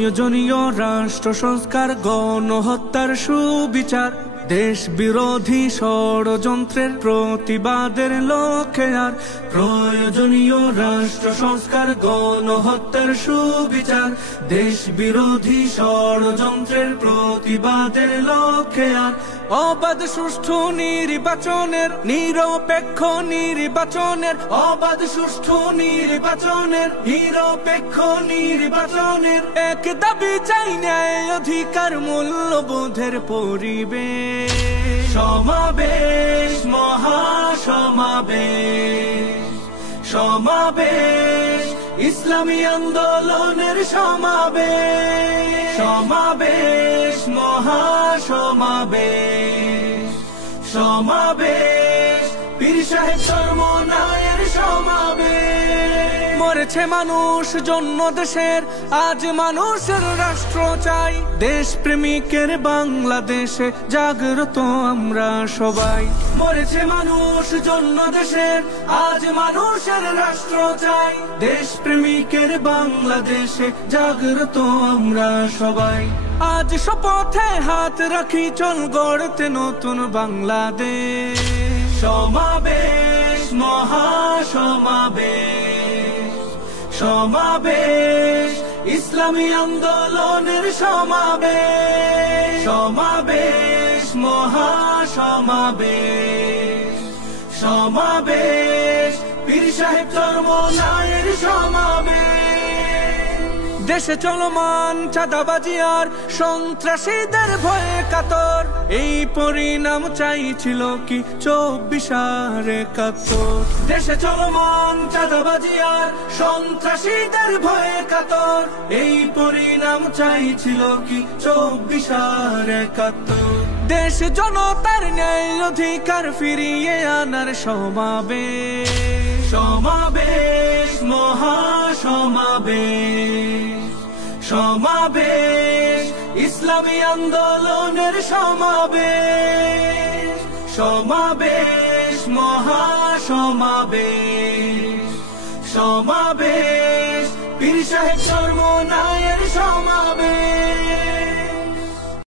প্রয়োজনীয় রাষ্ট্র সংস্কার, গণহত্যার সুবিচার, দেশ বিরোধী ষড়যন্ত্রের প্রতিবাদের লক্ষ্যে আর প্রয়োজনীয় রাষ্ট্র সংস্কার, গণহত্যার সুবিচার, দেশ বিরোধী ষড়যন্ত্রের প্রতিবাদের লক্ষ্যে আর অবাধ সুষ্ঠু নির্বাচনের, নিরপেক্ষ নির্বাচনের, অবাধ সুষ্ঠু নির্বাচনের, নিরপেক্ষ নির্বাচনের এক দাবি চাই, ন্যায় অধিকার মূল্যবোধের পরিবেশ। সমাবেশ, মহাসমাবেশ, সমাবেশ, ইসলামী আন্দোলনের সমাবেশ, সমাবেশ, মহাসমাবেশ, সমাবেশ, পীর সাহেব চরমনায়ের সমাবেশ। মরেছে মানুষ জন্য দেশের, আজ মানুষের রাষ্ট্র চাই, দেশ প্রেমিকের বাংলাদেশে জাগ্রত আমরা সবাই। মরেছে মানুষ জন্য দেশের, আজ মানুষের রাষ্ট্র চাই, দেশ প্রেমিকের বাংলাদেশে জাগ্রত আমরা সবাই। আজ শপথে হাত রাখি, চল গড়তে নতুন বাংলাদেশ। সমাবেশ, মহাসমাবেশ, সমাবেশ, ইসলামী আন্দোলনের সমাবেশ, সমাবেশ, মহাসমাবেশ, সমাবেশ, পীর সাহেব চরমনায়ের সমাবেশ। দেশে চলমান চাঁদাবাজি আর সন্ত্রাসীদের ভয়ে কাতর, এই পরিণাম চাইছিল কি 24/71। দেশে চলমান চাঁদাবাজি আর সন্ত্রাসীদের ভয়ে কাতর, এই পরিণাম চাইছিল কি 24/71। দেশ জনতার ন্যায় অধিকার ফিরিয়ে আনার সমাবেশ। সমাবেশ, মহাসমাবেশ, সমাবেশ, ইসলামী আন্দোলনের সমাবেশ। সমাবেশ, মহাসমাবেশ, সমাবেশ, পীর সাহেব চরমনায়ের